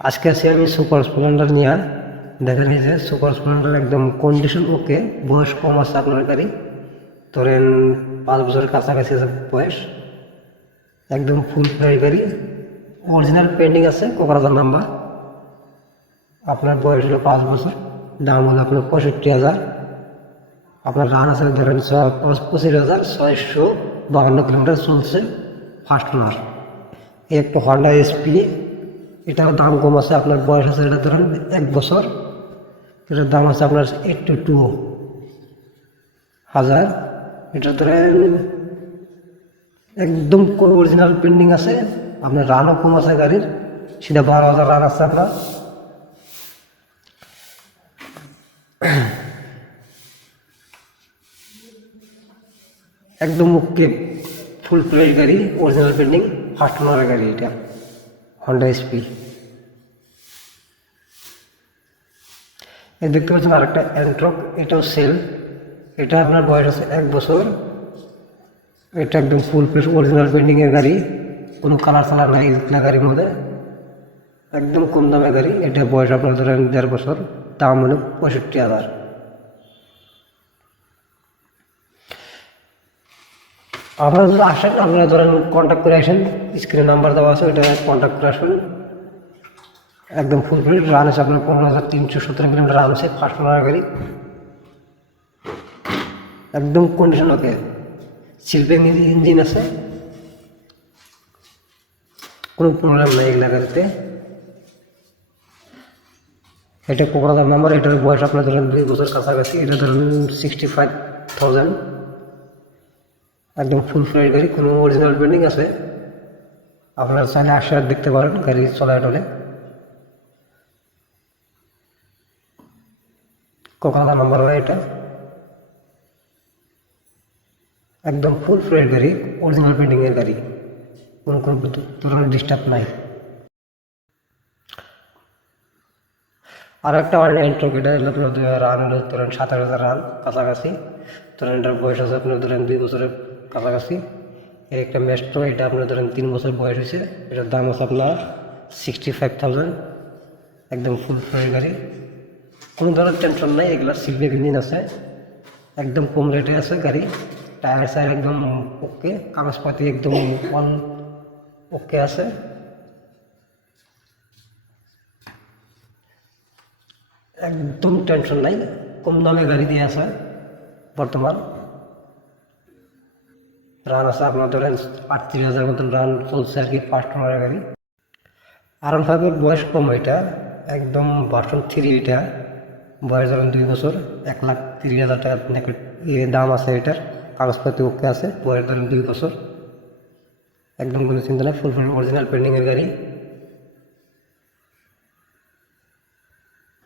আজকে আছি আমি সুপার স্প্লেন্ডার নিয়ে। দেখেন এই যে সুপার স্প্লেন্ডার একদম কন্ডিশন ওকে, বয়স কম আছে আপনার গাড়ি, ধরেন 5 বছরের কাছাকাছি আছে বয়স, একদম ফুল ফ্রেশ গাড়ি, অরিজিনাল পেন্ডিং আছে, কোকরাঝার নাম্বার। আপনার বয়স হলো 5 বছর, দাম হলো আপনার 65,000। আপনার রান আছে ধরেন 25,652 কিলোমিটার চলছে ফার্স্ট ওনার। এই একটা হন্ডা এসপি, এটার দাম কম আছে, আপনার বয়স আছে এটা ধরেন 1 বছর, এটার দাম আছে আপনার 82,000। এটা ধরেন একদম কোন অরিজিনাল পেন্ডিং আছে, আপনার রানও কম আছে গাড়ির, সেটা 12,000 রান আছে আপনার। একদম ওকে, ফুল ফ্রেশ গাড়ি, অরিজিনাল পেন্ডিং, ফার্স্ট ওনারের গাড়ি এটা, হন্ডা এসপি। এই দেখতে পাচ্ছেন আরেকটা অ্যান্ট্রক, এটাও সেল, এটা আপনার বয়স আছে 1 বছর, এটা একদম ফুল ফ্রেশ অরিজিনাল পেন্ডিংয়ের গাড়ি, কোনো কালার সালার নাই এগুলা গাড়ির মধ্যে, একদম কম দামের গাড়ি। এটা বয়স আপনার ধরেন 1.5 বছর, দাম হলো 65,000। আপনারা যদি আসেন, আপনারা ধরেন কন্ট্যাক্ট করে আসেন, স্ক্রিনে নাম্বার দেওয়া আছে, ওইটা কন্ট্যাক্ট করে আসবেন। একদম ফুল ফ্রেশ রান আছে আপনার 15,317 কিলোমিটার রান আছে, ফার্স্ট ওনার গাড়ি, একদম কন্ডিশন ওকে, শিল্পের ইঞ্জিন আছে, কোনো প্রবলেম নেই এগুলা গাড়িতে। এটা কোকরাঝার নাম্বার, এটার বয়স আপনার ধরেন 2 বছর কাছাকাছি, এটা ধরেন 65,000, একদম ফুল ফ্রেশ গাড়ি, কোনো অরিজিনাল পেন্ডিং আছে। আপনারা চাইলে আসে দেখতে পারেন গাড়ি চলায় টলে। কোকরাঝার নাম্বার হয় এটা, একদম ফুল ফ্রেশ গাড়ি, অরিজিনাল পেন্ডিংয়ের গাড়ি, কোনো কোনো ধরনের ডিস্টার্ব নাই। আর একটা অ্যান্ট্রক, এটা হলো আপনার রান হলো ধরেন 27,000 রান কাছাকাছি, ধরেন এটার বয়স আছে আপনার ধরেন 2 বছরের কাছাকাছি। এর একটা মেস্ট্রো, এটা আপনার ধরেন 3 বছর বয়স হয়েছে, এটার দাম আছে আপনার 65,000, একদম ফুল ফ্রেশ গাড়ি, কোনো ধরনের টেনশন নাই, এগুলো সিলভের ইঞ্জিন আছে, একদম কম রেটে আছে গাড়ি, টায়ার সাইড একদম ওকে, কাগজপাতি একদম অন ওকে আছে, একদম টেনশন নাই, কম দামে গাড়ি দিয়ে আছে বর্তমান। রান আছে আপনার ধরেন 38,000 মতন রান চলছে আর কি, ফার্স্ট ওনারের গাড়ি। R15 বয়স কম, এটা একদম ভার্সন 3, এটা বয়স ধরেন 2 বছর, 1,30,000 টাকা দাম আছে এটার, কাগজপাতি ওকে আছে, বয়স ধরেন 2 বছর, একদম কোনো চিন্তা নেই, ফুল ফুল অরিজিনাল পেন্ডিংয়ের গাড়ি।